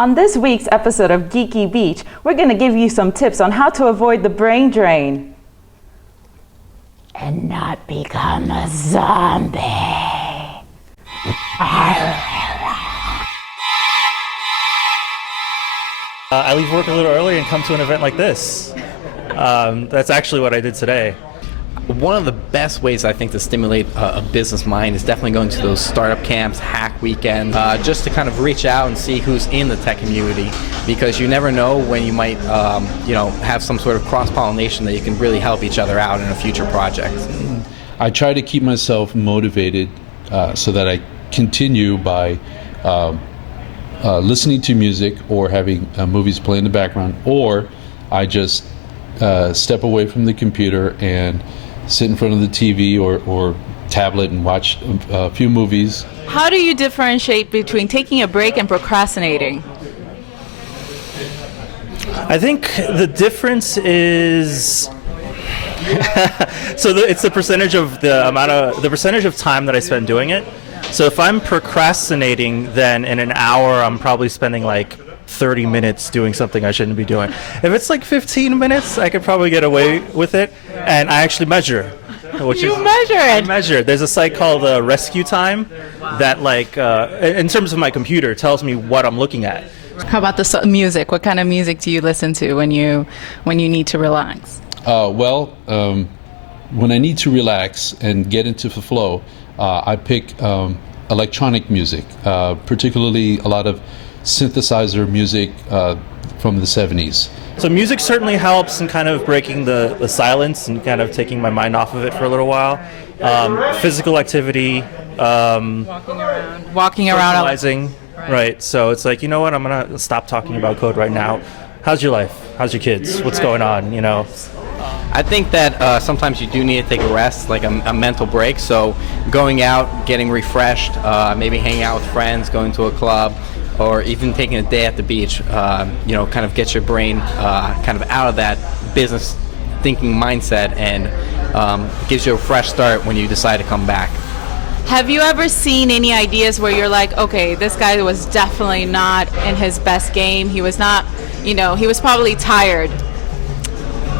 On this week's episode of Geeky Beach, we're going to give you some tips on how to avoid the brain drain and not become a zombie. I leave work a little early and come to an event like this. That's actually what I did today. One of the best ways I think to stimulate a business mind is definitely going to those startup camps, hack weekends, just to kind of reach out and see who's in the tech community, because you never know when you might, have some sort of cross-pollination that you can really help each other out in a future project. I try to keep myself motivated so that I continue by listening to music or having movies play in the background, or I just step away from the computer and sit in front of the TV or tablet and watch a few movies. How do you differentiate between taking a break and procrastinating? I think the difference is it's the percentage of the percentage of time that I spend doing it. So if I'm procrastinating, then in an hour I'm probably spending like 30 minutes doing something I shouldn't be doing. If it's like 15 minutes, I could probably get away with it. And I actually measure. Measure it? I measure. There's a site called Rescue Time that, in terms of my computer, tells me what I'm looking at. How about the music? What kind of music do you listen to when you need to relax? When I need to relax and get into the flow, I pick electronic music, particularly a lot of synthesizer music from the 70s. So music certainly helps in kind of breaking the silence and kind of taking my mind off of it for a little while. Physical activity, Walking around. socializing, right? So it's like, you know what, I'm going to stop talking about code right now. How's your life? How's your kids? What's going on, you know? I think that sometimes you do need to take a rest, like a mental break. So going out, getting refreshed, maybe hanging out with friends, going to a club, or even taking a day at the beach, kind of get your brain kind of out of that business thinking mindset, and gives you a fresh start when you decide to come back. Have you ever seen any ideas where you're like, okay, this guy was definitely not in his best game. He was not, he was probably tired.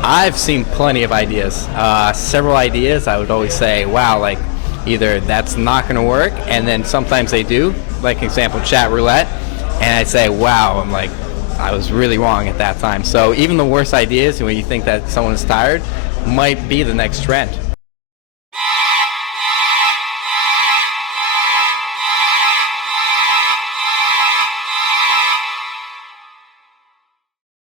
I've seen plenty of ideas. Several ideas I would always say, wow, like either that's not going to work, and then sometimes they do, like example, chat roulette, and I'd say, wow, I was really wrong at that time. So even the worst ideas, when you think that someone is tired, might be the next trend.